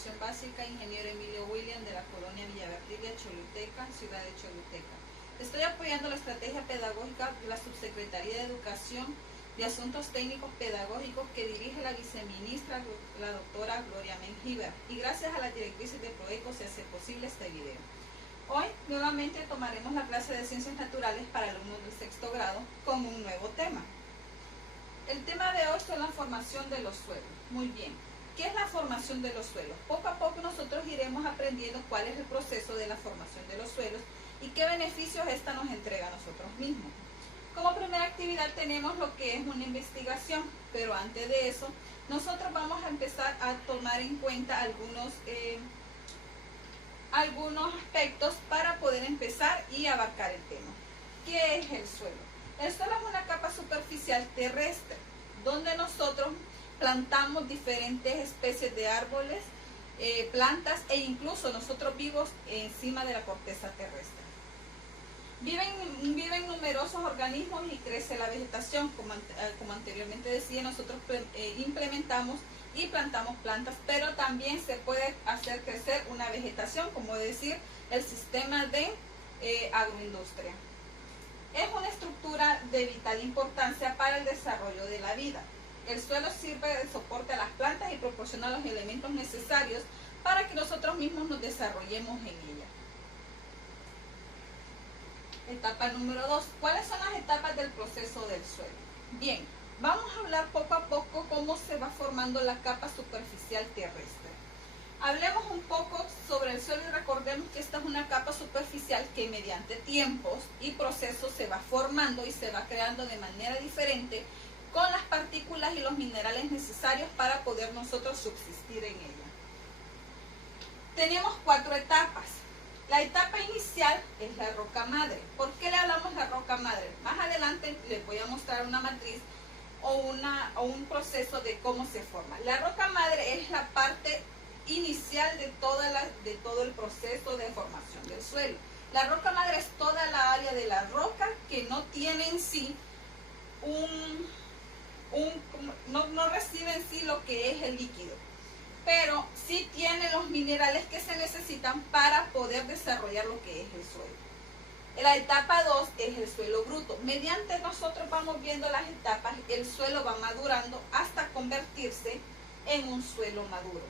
Educación Básica, ingeniero Emilio William, de la colonia Villavertilia, Choluteca, ciudad de Choluteca. Estoy apoyando la estrategia pedagógica de la Subsecretaría de Educación de Asuntos Técnicos Pedagógicos que dirige la viceministra, la doctora Gloria Mengíbar, y gracias a las directrices de PROECO se hace posible este video. Hoy nuevamente tomaremos la clase de Ciencias Naturales para alumnos del sexto grado con un nuevo tema. El tema de hoy es la formación de los suelos. Muy bien, ¿qué es la formación de los suelos? Poco a poco nosotros iremos aprendiendo cuál es el proceso de la formación de los suelos y qué beneficios esta nos entrega a nosotros mismos. Como primera actividad tenemos lo que es una investigación, pero antes de eso, nosotros vamos a empezar a tomar en cuenta algunos aspectos para poder empezar y abarcar el tema. ¿Qué es el suelo? El suelo es una capa superficial terrestre, donde nosotros plantamos diferentes especies de árboles, plantas e incluso nosotros vivimos encima de la corteza terrestre. Viven numerosos organismos y crece la vegetación. Como anteriormente decía, nosotros implementamos y plantamos plantas, pero también se puede hacer crecer una vegetación, como decir, el sistema de agroindustria. Es una estructura de vital importancia para el desarrollo de la vida. El suelo sirve de soporte a las plantas y proporciona los elementos necesarios para que nosotros mismos nos desarrollemos en ella. Etapa número 2. ¿Cuáles son las etapas del proceso del suelo? Bien, vamos a hablar poco a poco cómo se va formando la capa superficial terrestre. Hablemos un poco sobre el suelo y recordemos que esta es una capa superficial que mediante tiempos y procesos se va formando y se va creando de manera diferente con las partículas y los minerales necesarios para poder nosotros subsistir en ella. Tenemos 4 etapas. La etapa inicial es la roca madre. ¿Por qué le hablamos de roca madre? Más adelante les voy a mostrar una matriz o un proceso de cómo se forma. La roca madre es la parte inicial de todo el proceso de formación del suelo. La roca madre es toda la área de la roca que no tiene en sí no recibe en sí lo que es el líquido, pero sí tiene los minerales que se necesitan para poder desarrollar lo que es el suelo. La etapa 2 es el suelo bruto. Mediante nosotros vamos viendo las etapas, el suelo va madurando hasta convertirse en un suelo maduro.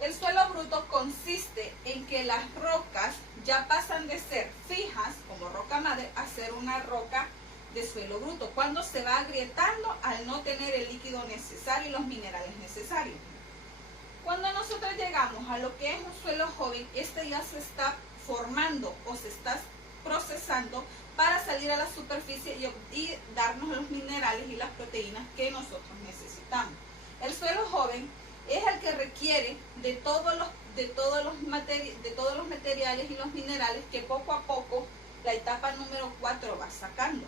El suelo bruto consiste en que las rocas ya pasan de ser fijas, como roca madre, a ser una roca de suelo bruto, cuando se va agrietando al no tener el líquido necesario y los minerales necesarios. Cuando nosotros llegamos a lo que es un suelo joven, este ya se está formando o se está procesando para salir a la superficie y darnos los minerales y las proteínas que nosotros necesitamos. El suelo joven es el que requiere de todos los materiales y los minerales que poco a poco la etapa número 4 va sacando.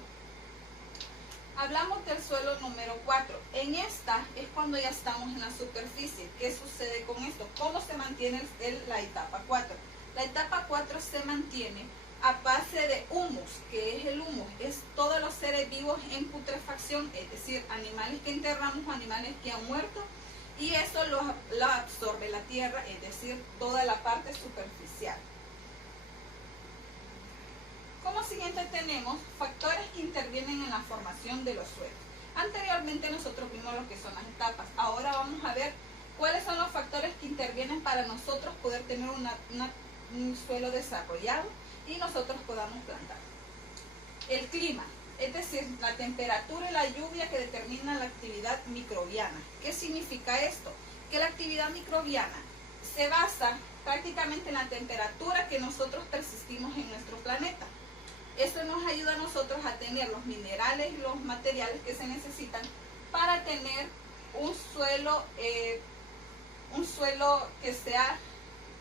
Hablamos del suelo número 4. En esta es cuando ya estamos en la superficie. ¿Qué sucede con esto? ¿Cómo se mantiene la etapa 4? La etapa 4 se mantiene a base de humus. ¿Qué es el humus? Es todos los seres vivos en putrefacción, es decir, animales que enterramos, animales que han muerto, y eso lo absorbe la tierra, es decir, toda la parte superficial. Como siguiente tenemos factores que intervienen en la formación de los suelos. Anteriormente nosotros vimos lo que son las etapas. Ahora vamos a ver cuáles son los factores que intervienen para nosotros poder tener un suelo desarrollado y nosotros podamos plantar. El clima, es decir, la temperatura y la lluvia que determinan la actividad microbiana. ¿Qué significa esto? Que la actividad microbiana se basa prácticamente en la temperatura que nosotros persistimos en nuestro planeta. Esto nos ayuda a nosotros a tener los minerales y los materiales que se necesitan para tener un suelo que sea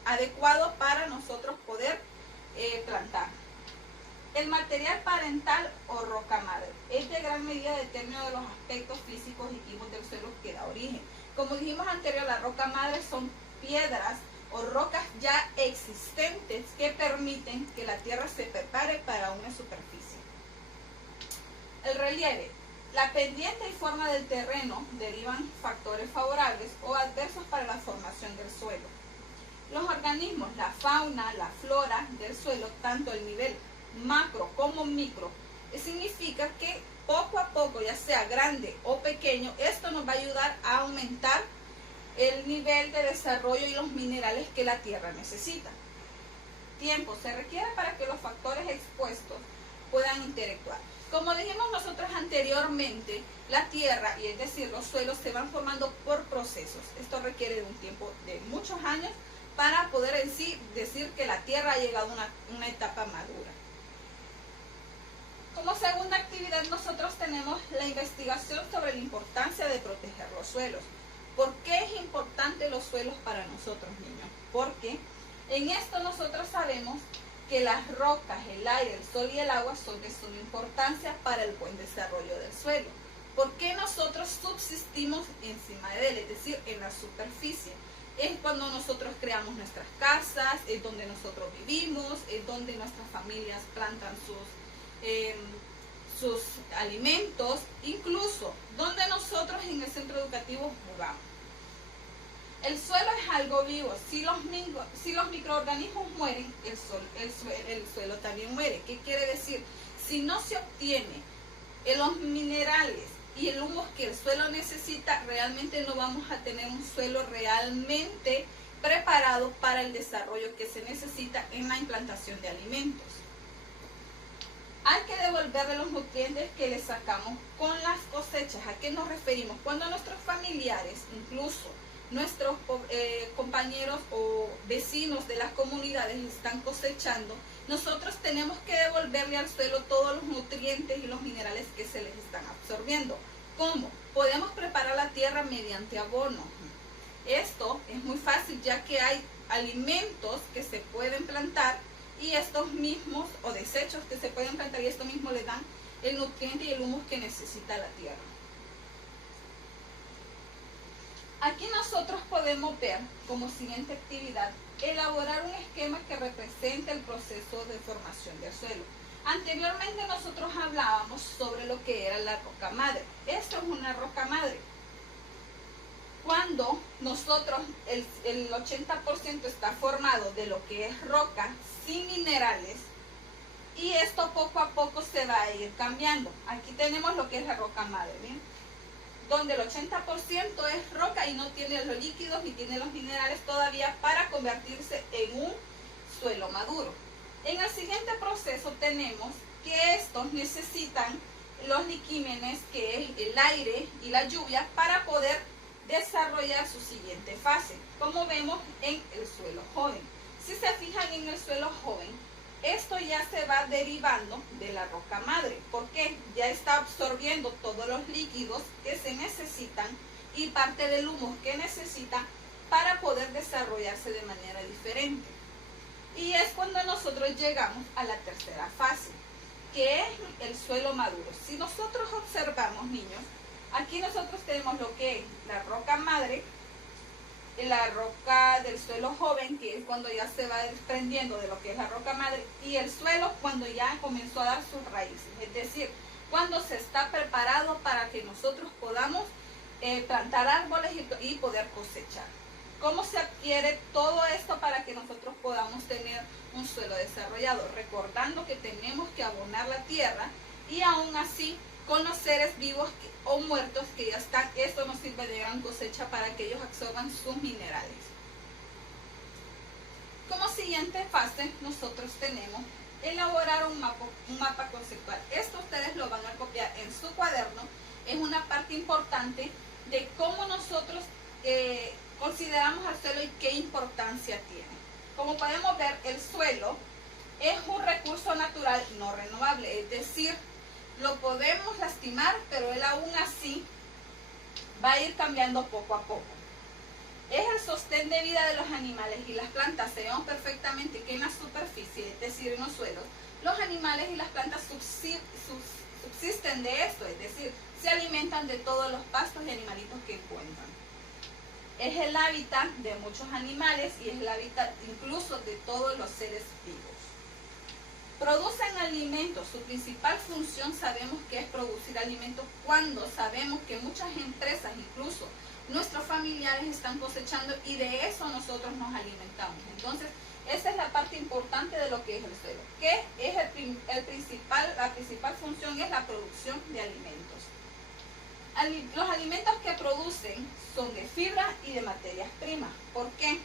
adecuado para nosotros poder plantar. El material parental o roca madre es de gran medida determinado de los aspectos físicos y químicos del suelo que da origen. Como dijimos anterior, la roca madre son piedras o rocas ya existentes que permiten que la tierra se prepare para una superficie. El relieve. La pendiente y forma del terreno derivan factores favorables o adversos para la formación del suelo. Los organismos, la fauna, la flora del suelo, tanto el nivel macro como micro, significa que poco a poco, ya sea grande o pequeño, esto nos va a ayudar a aumentar el nivel de desarrollo y los minerales que la tierra necesita. Tiempo se requiere para que los factores expuestos puedan interactuar. Como dijimos nosotros anteriormente, la tierra, y es decir, los suelos, se van formando por procesos. Esto requiere de un tiempo de muchos años para poder en sí decir que la tierra ha llegado a una etapa madura. Como segunda actividad nosotros tenemos la investigación sobre la importancia de proteger los suelos. ¿Por qué es importante los suelos para nosotros, niños? Porque en esto nosotros sabemos que las rocas, el aire, el sol y el agua son de suma importancia para el buen desarrollo del suelo. ¿Por qué nosotros subsistimos encima de él? Es decir, en la superficie. Es cuando nosotros creamos nuestras casas, es donde nosotros vivimos, es donde nuestras familias plantan sus alimentos, incluso donde nosotros en el centro educativo jugamos. El suelo es algo vivo. Si los microorganismos mueren, el suelo también muere. ¿Qué quiere decir? Si no se obtiene los minerales y el humus que el suelo necesita, realmente no vamos a tener un suelo realmente preparado para el desarrollo que se necesita en la implantación de alimentos. Hay que devolverle los nutrientes que le sacamos con las cosechas. ¿A qué nos referimos? Cuando nuestros familiares, incluso nuestros compañeros o vecinos de las comunidades están cosechando, nosotros tenemos que devolverle al suelo todos los nutrientes y los minerales que se les están absorbiendo. ¿Cómo? Podemos preparar la tierra mediante abono. Esto es muy fácil, ya que hay alimentos que se pueden plantar y estos mismos, o desechos que se pueden plantar, y esto mismo le dan el nutriente y el humus que necesita la tierra. Aquí nosotros podemos ver como siguiente actividad, elaborar un esquema que represente el proceso de formación del suelo. Anteriormente nosotros hablábamos sobre lo que era la roca madre. Esto es una roca madre. Cuando nosotros, el 80% está formado de lo que es roca sin minerales, y esto poco a poco se va a ir cambiando. Aquí tenemos lo que es la roca madre, ¿bien? Donde el 80% es roca y no tiene los líquidos ni tiene los minerales todavía para convertirse en un suelo maduro. En el siguiente proceso tenemos que estos necesitan los liquímenes, que es el aire y la lluvia, para poder desarrollar su siguiente fase, como vemos en el suelo joven. Si se fijan en el suelo joven, esto ya se va derivando de la roca madre, porque ya está absorbiendo todos los líquidos que se necesitan y parte del humus que necesita para poder desarrollarse de manera diferente. Y es cuando nosotros llegamos a la tercera fase, que es el suelo maduro. Si nosotros observamos, niños, aquí nosotros tenemos lo que es la roca madre, la roca del suelo joven, que es cuando ya se va desprendiendo de lo que es la roca madre, y el suelo cuando ya comenzó a dar sus raíces, es decir, cuando se está preparado para que nosotros podamos plantar árboles y poder cosechar. ¿Cómo se adquiere todo esto para que nosotros podamos tener un suelo desarrollado? Recordando que tenemos que abonar la tierra, y aún así con los seres vivos o muertos que ya están, esto nos sirve de gran cosecha para que ellos absorban sus minerales. Como siguiente fase nosotros tenemos elaborar un mapa conceptual. Esto ustedes lo van a copiar en su cuaderno. Es una parte importante de cómo nosotros consideramos al suelo y qué importancia tiene. Como podemos ver, el suelo es un recurso natural no renovable, es decir, lo podemos lastimar, pero él aún así va a ir cambiando poco a poco. Es el sostén de vida de los animales y las plantas. Sabemos perfectamente que en la superficie, es decir, en los suelos, los animales y las plantas subsisten de esto, es decir, se alimentan de todos los pastos y animalitos que encuentran. Es el hábitat de muchos animales y es el hábitat incluso de todos los seres vivos. Producen alimentos. Su principal función sabemos que es producir alimentos, cuando sabemos que muchas empresas, incluso nuestros familiares están cosechando y de eso nosotros nos alimentamos. Entonces, esa es la parte importante de lo que es el suelo, que es la principal función es la producción de alimentos. Los alimentos que producen son de fibra y de materias primas. ¿Por qué?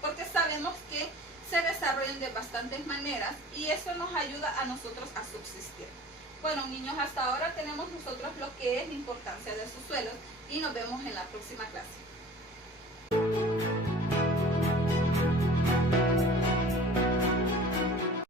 Porque sabemos que se desarrollan de bastantes maneras y eso nos ayuda a nosotros a subsistir. Bueno, niños, hasta ahora tenemos nosotros lo que es la importancia de sus suelos y nos vemos en la próxima clase.